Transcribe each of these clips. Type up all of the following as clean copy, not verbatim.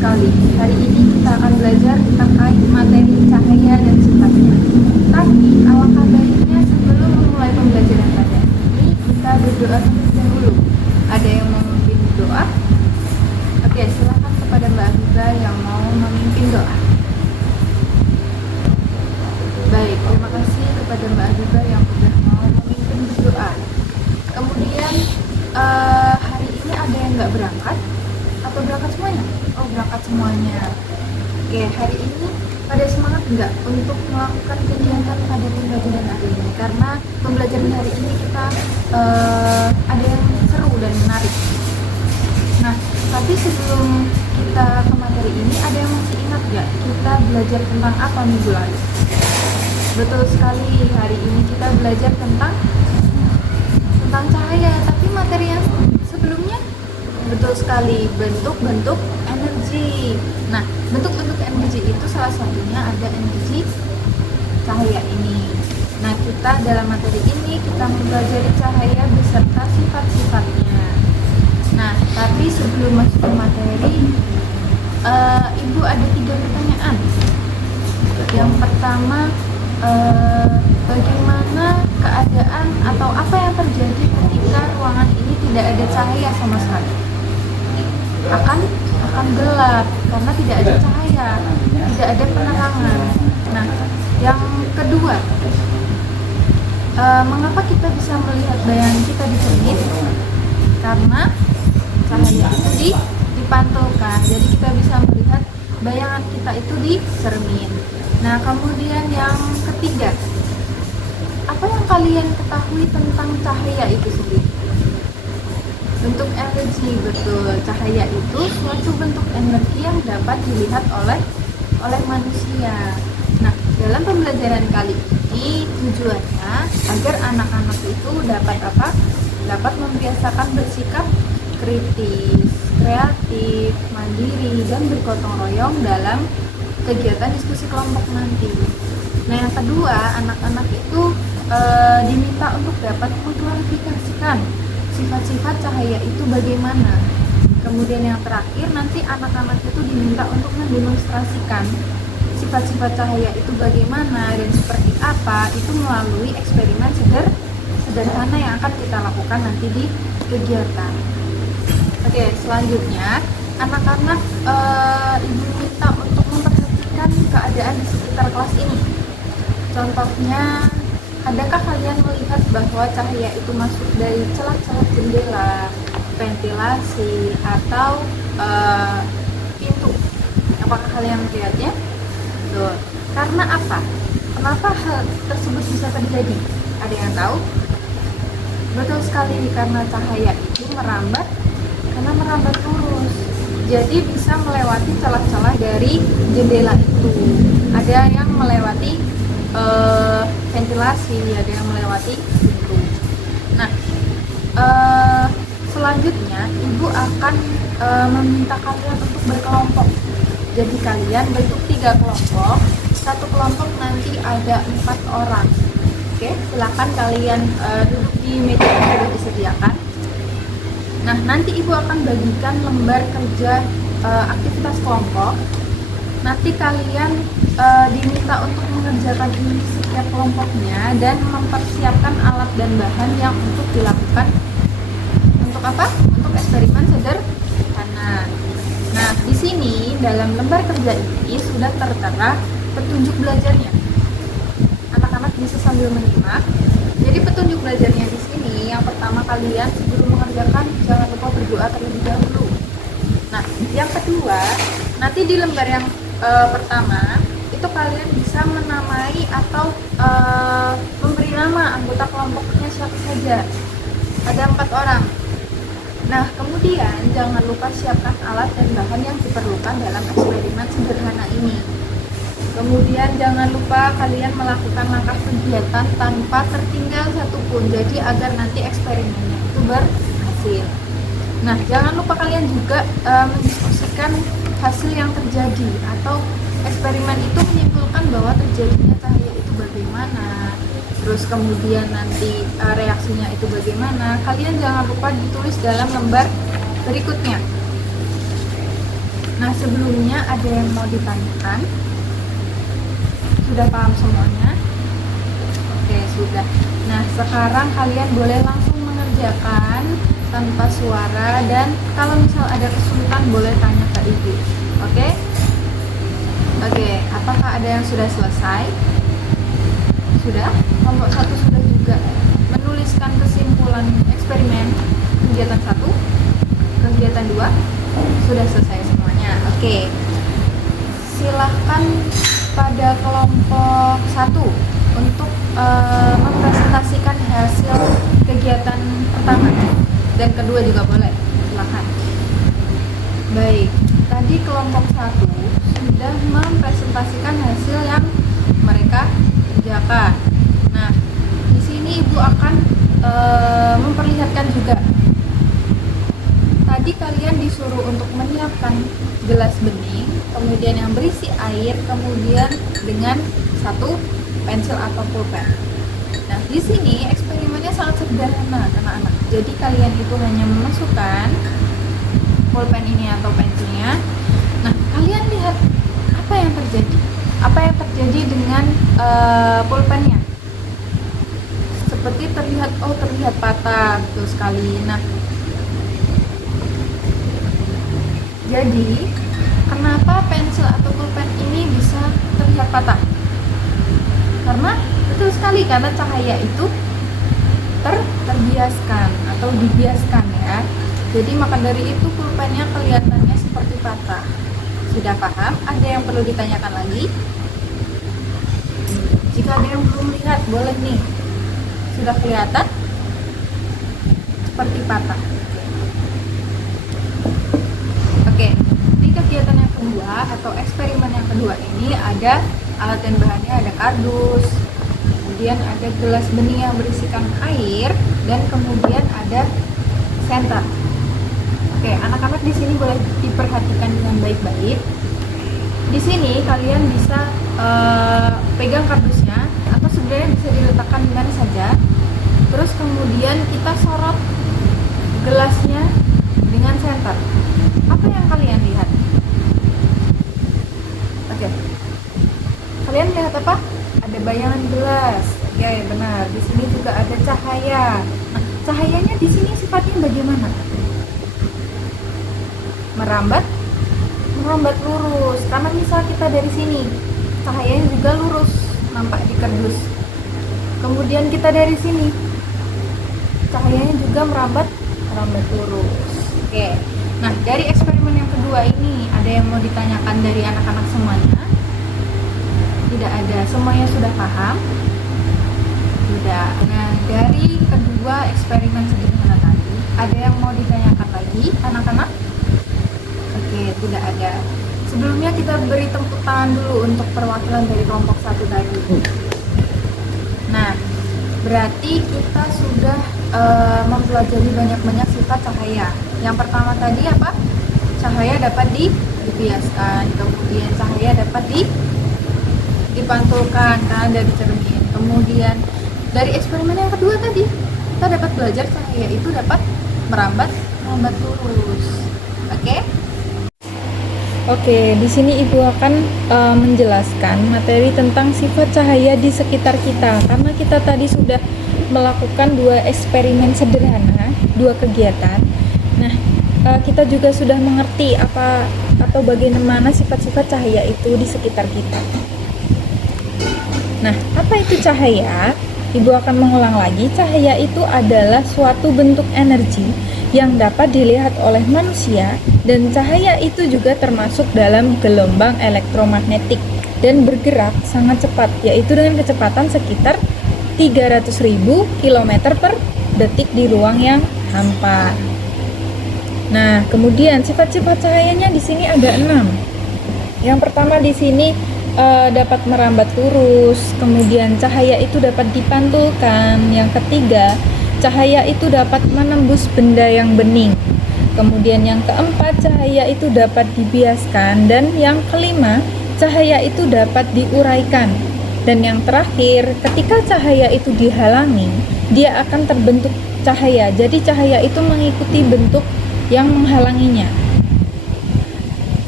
sekali, hari ini kita akan belajar terkait materi cahaya dan sifatnya. Tapi alangkah baiknya sebelum memulai pembelajaran pada ini, kita berdoa terlebih dahulu. Ada yang mau memimpin doa? Oke, silakan kepada Mbak Afiza yang mau memimpin doa. Baik, terima kasih kepada Mbak Afiza yang sudah mau memimpin doa. Kemudian hari ini ada yang nggak berangkat? Atau berangkat semuanya? Oh, berangkat semuanya. Oke, hari ini pada semangat nggak untuk melakukan kegiatan pada pembelajaran hari ini? Karena pembelajaran hari ini kita ada yang seru dan menarik. Nah, tapi sebelum kita ke materi ini, ada yang masih ingat nggak kita belajar tentang apa minggu lalu? Betul sekali, hari ini kita belajar tentang cahaya. Tapi materi yang sebelumnya, betul sekali, bentuk-bentuk energi. Nah, bentuk-bentuk energi itu salah satunya ada energi cahaya ini. Nah, kita dalam materi ini kita mempelajari cahaya beserta sifat-sifatnya. Nah, tapi sebelum masuk ke materi, Ibu ada 3 pertanyaan. Yang pertama, bagaimana keadaan atau apa yang terjadi ketika ruangan ini tidak ada cahaya sama sekali? Akan gelap karena tidak ada cahaya, tidak ada penerangan. Nah, yang kedua, mengapa kita bisa melihat bayangan kita di cermin? Karena cahaya itu dipantulkan, jadi kita bisa melihat bayangan kita itu di cermin. Nah, kemudian yang ketiga, apa yang kalian ketahui tentang cahaya itu sendiri? Bentuk energi, betul. Cahaya itu suatu bentuk energi yang dapat dilihat oleh manusia. Nah, dalam pembelajaran kali ini tujuannya agar anak-anak itu dapat apa? Dapat membiasakan bersikap kritis, kreatif, mandiri, dan bergotong royong dalam kegiatan diskusi kelompok nanti. Nah, yang kedua, anak-anak itu diminta untuk dapat mengklarifikasikan sifat-sifat cahaya itu bagaimana. Kemudian yang terakhir, nanti anak-anak itu diminta untuk mendemonstrasikan sifat-sifat cahaya itu bagaimana dan seperti apa, itu melalui eksperimen sederhana yang akan kita lakukan nanti di kegiatan. Oke, selanjutnya anak-anak Ibu minta untuk memperhatikan keadaan di sekitar kelas ini. Contohnya, adakah kalian melihat bahwa cahaya itu masuk dari celah-celah jendela, ventilasi, atau pintu? Apakah kalian melihatnya? Tuh. Karena apa? Kenapa hal tersebut bisa terjadi? Ada yang tahu? Betul sekali, karena cahaya itu merambat lurus. Jadi bisa melewati celah-celah dari jendela itu. Ada yang melewati ventilasi, ada yang melewati pintu. Nah, selanjutnya Ibu akan meminta kalian untuk berkelompok. Jadi kalian bentuk 3 kelompok. Satu kelompok nanti ada 4 orang. Oke, silakan kalian duduk di meja yang sudah disediakan. Nah, nanti Ibu akan bagikan lembar kerja aktivitas kelompok. Nanti kalian diminta untuk mengerjakan ini setiap kelompoknya dan mempersiapkan alat dan bahan yang untuk dilakukan untuk apa? Untuk eksperimen sederhana. Nah, di sini dalam lembar kerja ini sudah tertera petunjuk belajarnya. Anak-anak bisa sambil menyimak. Jadi petunjuk belajarnya di sini, yang pertama kalian sebelum mengerjakan jangan lupa berdoa terlebih dahulu. Nah, yang kedua, nanti di lembar yang pertama itu kalian bisa menamai atau memberi nama anggota kelompoknya siapa saja. Ada 4 orang. Nah, kemudian jangan lupa siapkan alat dan bahan yang diperlukan dalam eksperimen sederhana ini. Kemudian jangan lupa kalian melakukan langkah kegiatan tanpa tertinggal satupun, jadi agar nanti eksperimennya itu berhasil. Nah, jangan lupa kalian juga mendiskusikan hasil yang terjadi, atau eksperimen itu menyimpulkan bahwa terjadinya cahaya itu bagaimana, terus kemudian nanti reaksinya itu bagaimana. Kalian jangan lupa ditulis dalam lembar berikutnya. Nah, sebelumnya ada yang mau ditanyakan? Sudah paham semuanya? Oke, sudah. Nah, sekarang kalian boleh langsung mengerjakan tanpa suara, dan kalau misal ada kesulitan boleh tanya ke ibu. Oke? Oke, apakah ada yang sudah selesai? Sudah? Kelompok 1 sudah juga menuliskan kesimpulan eksperimen kegiatan 1, kegiatan 2 sudah selesai semuanya. Oke. Silahkan pada kelompok 1 untuk mempresentasikan hasil kegiatan pertama dan kedua juga boleh. Silahkan. Baik, tadi kelompok 1 sudah mempresentasikan hasil yang mereka kerjakan. Nah, di sini Ibu akan memperlihatkan juga. Tadi kalian disuruh untuk menyiapkan gelas bening, kemudian yang berisi air, kemudian dengan satu pensil atau pulpen. Nah, di sini eksperimennya sangat sederhana, anak-anak. Jadi kalian itu hanya memasukkan pulpen ini atau pensilnya. Nah, kalian lihat apa yang terjadi. Apa yang terjadi dengan pulpennya? Seperti terlihat patah, betul sekali. Nah, jadi kenapa pensil atau pulpen ini bisa terlihat patah? Karena betul sekali, karena cahaya itu terbiaskan atau dibiaskan ya. Jadi maka dari itu pulpennya kelihatannya seperti patah. Sudah paham? Ada yang perlu ditanyakan lagi? Jika ada yang belum lihat, boleh nih. Sudah kelihatan seperti patah. Oke, di kegiatan yang kedua atau eksperimen yang kedua ini ada alat dan bahannya, ada kardus, kemudian ada gelas bening yang berisikan air, dan kemudian ada senter. Oke, anak-anak di sini boleh diperhatikan dengan baik-baik. Di sini kalian bisa pegang kardusnya, atau sebenarnya bisa diletakkan di mana saja. Terus kemudian kita sorot gelasnya dengan senter. Apa yang kalian lihat? Oke. Kalian lihat apa? Ada bayangan gelas. Oke, benar. Di sini juga ada cahaya. Nah, cahayanya di sini sifatnya bagaimana? Merambat lurus. Karena misal kita dari sini, cahayanya juga lurus nampak di kardus. Kemudian kita dari sini, cahayanya juga merambat lurus. Oke. Nah, dari eksperimen yang kedua ini ada yang mau ditanyakan dari anak-anak semuanya? Tidak ada, semuanya sudah paham? Sudah. Nah, dari kedua eksperimen sederhana tadi, ada yang mau ditanyakan lagi, anak-anak? Oke, tidak ada. Sebelumnya kita beri tepuk tangan dulu untuk perwakilan dari kelompok 1 tadi. Nah, berarti kita sudah mempelajari banyak-banyak sifat cahaya. Yang pertama tadi apa? Cahaya dapat dibiaskan, kemudian cahaya dapat dipantulkan karena dari cermin. Kemudian dari eksperimen yang kedua tadi, kita dapat belajar cahaya itu dapat merambat lurus. Oke? Oke, di sini Ibu akan menjelaskan materi tentang sifat cahaya di sekitar kita, karena kita tadi sudah melakukan 2 eksperimen sederhana, 2 kegiatan. Nah, kita juga sudah mengerti apa atau bagaimana sifat-sifat cahaya itu di sekitar kita. Nah, apa itu cahaya? Ibu akan mengulang lagi, cahaya itu adalah suatu bentuk energi yang dapat dilihat oleh manusia, dan cahaya itu juga termasuk dalam gelombang elektromagnetik dan bergerak sangat cepat, yaitu dengan kecepatan sekitar 300.000 km per detik di ruang yang hampa. Nah, kemudian sifat-sifat cahayanya di sini ada 6. Yang pertama di sini dapat merambat lurus, kemudian cahaya itu dapat dipantulkan. Yang ketiga, cahaya itu dapat menembus benda yang bening. Kemudian yang keempat, cahaya itu dapat dibiaskan, dan yang kelima, cahaya itu dapat diuraikan. Dan yang terakhir, ketika cahaya itu dihalangi, dia akan terbentuk cahaya. Jadi cahaya itu mengikuti bentuk yang menghalanginya.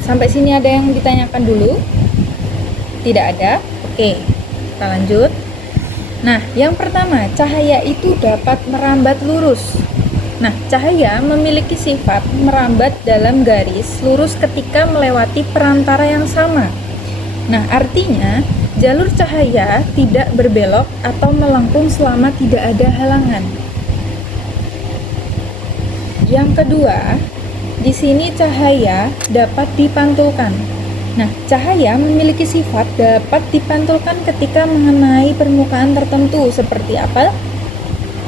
Sampai sini ada yang ditanyakan dulu? Tidak ada? Oke, kita lanjut. Nah, yang pertama, cahaya itu dapat merambat lurus. Nah, cahaya memiliki sifat merambat dalam garis lurus ketika melewati perantara yang sama. Nah, artinya jalur cahaya tidak berbelok atau melengkung selama tidak ada halangan. Yang kedua, di sini cahaya dapat dipantulkan. Nah, cahaya memiliki sifat dapat dipantulkan ketika mengenai permukaan tertentu. Seperti apa?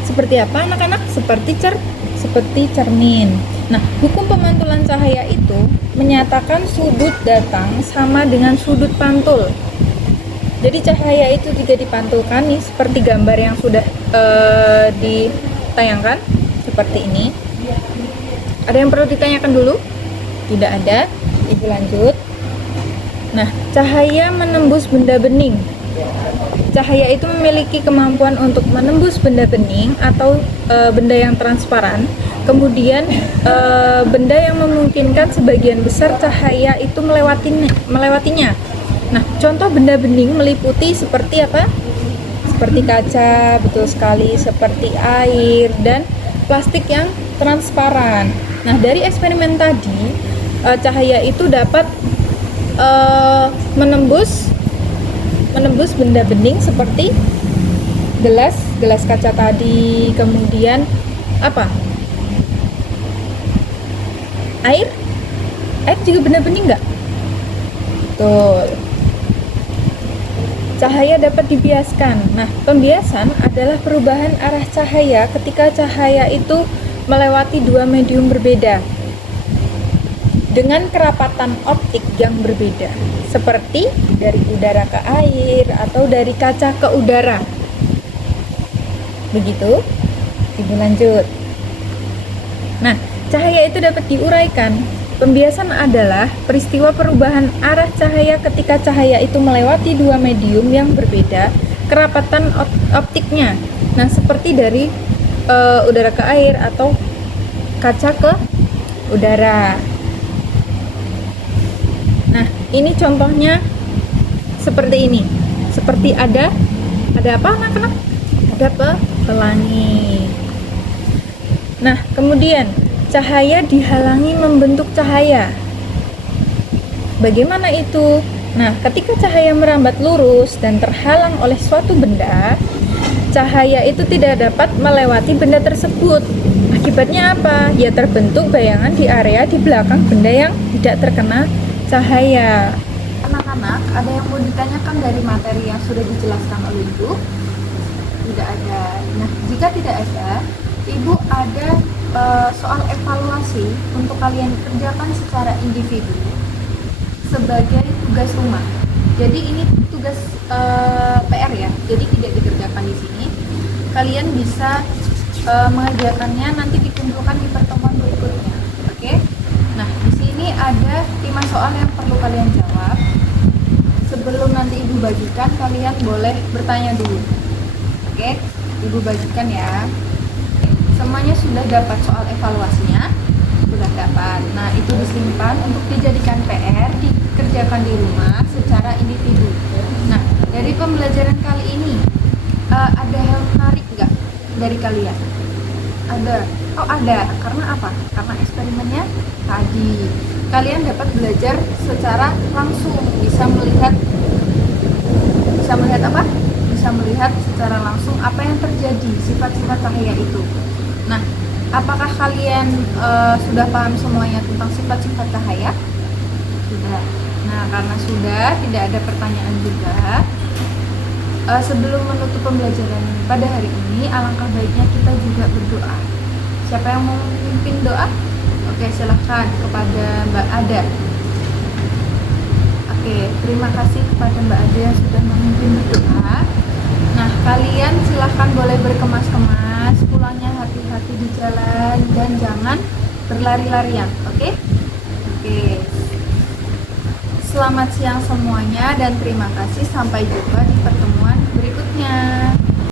Seperti apa anak-anak? Seperti cermin. Nah, hukum pemantulan cahaya itu menyatakan sudut datang sama dengan sudut pantul. Jadi cahaya itu jika dipantulkan nih, seperti gambar yang sudah ditayangkan seperti ini. Ada yang perlu ditanyakan dulu? Tidak ada. Ibu lanjut. Nah, cahaya menembus benda bening. Cahaya itu memiliki kemampuan untuk menembus benda bening atau benda yang transparan. Kemudian benda yang memungkinkan sebagian besar cahaya itu melewatinya. Nah, contoh benda bening meliputi seperti apa? Seperti kaca, betul sekali, seperti air dan plastik yang transparan. Nah, dari eksperimen tadi, cahaya itu dapat menembus benda bening seperti gelas kaca tadi, kemudian apa? Air juga benda bening nggak? Betul. Cahaya dapat dibiaskan. Nah, pembiasan adalah perubahan arah cahaya ketika cahaya itu melewati dua medium berbeda dengan kerapatan optik yang berbeda, seperti dari udara ke air atau dari kaca ke udara. Begitu. Ibu lanjut. Nah, cahaya itu dapat diuraikan. Pembiasan adalah peristiwa perubahan arah cahaya ketika cahaya itu melewati dua medium yang berbeda kerapatan optiknya. Nah, seperti dari udara ke air atau kaca ke udara. Nah, ini contohnya seperti ini. Seperti ada apa anak-anak? Ada pelangi. Nah, kemudian cahaya dihalangi membentuk cahaya. Bagaimana itu? Nah, ketika cahaya merambat lurus dan terhalang oleh suatu benda, cahaya itu tidak dapat melewati benda tersebut. Akibatnya apa? Ya, terbentuk bayangan di area di belakang benda yang tidak terkena cahaya. Anak-anak, ada yang mau ditanyakan dari materi yang sudah dijelaskan oleh Ibu? Tidak ada. Nah, jika tidak ada, Ibu ada soal evaluasi untuk kalian kerjakan secara individu sebagai tugas rumah. Jadi ini tugas PR ya, jadi tidak dikerjakan di sini. Kalian bisa mengerjakannya nanti dikumpulkan di pertemuan berikutnya. Oke? Nah, di sini ada 5 soal yang perlu kalian jawab. Sebelum nanti Ibu bagikan, kalian boleh bertanya dulu. Oke? Ibu bagikan ya. Semuanya sudah dapat soal evaluasinya? Sudah dapat. Nah, itu disimpan untuk dijadikan PR, dikerjakan di rumah secara individu. Nah, dari pembelajaran kali ini ada hal menarik nggak dari kalian? Ada. Oh, ada. Karena apa? Karena eksperimennya tadi kalian dapat belajar secara langsung, bisa melihat apa? Bisa melihat secara langsung apa yang terjadi, sifat-sifat cahaya itu. Nah, apakah kalian sudah paham semuanya tentang sifat-sifat cahaya? Sudah. Nah, karena sudah, tidak ada pertanyaan juga. Sebelum menutup pembelajaran pada hari ini, alangkah baiknya kita juga berdoa. Siapa yang mau memimpin doa? Oke, silahkan kepada Mbak Ada. Oke, terima kasih kepada Mbak Ada yang sudah memimpin doa. Nah, kalian silahkan boleh berkemas-kemas, pulangnya hati-hati di jalan dan jangan berlari-larian, oke? Oke. Selamat siang semuanya dan terima kasih, sampai jumpa di pertemuan berikutnya.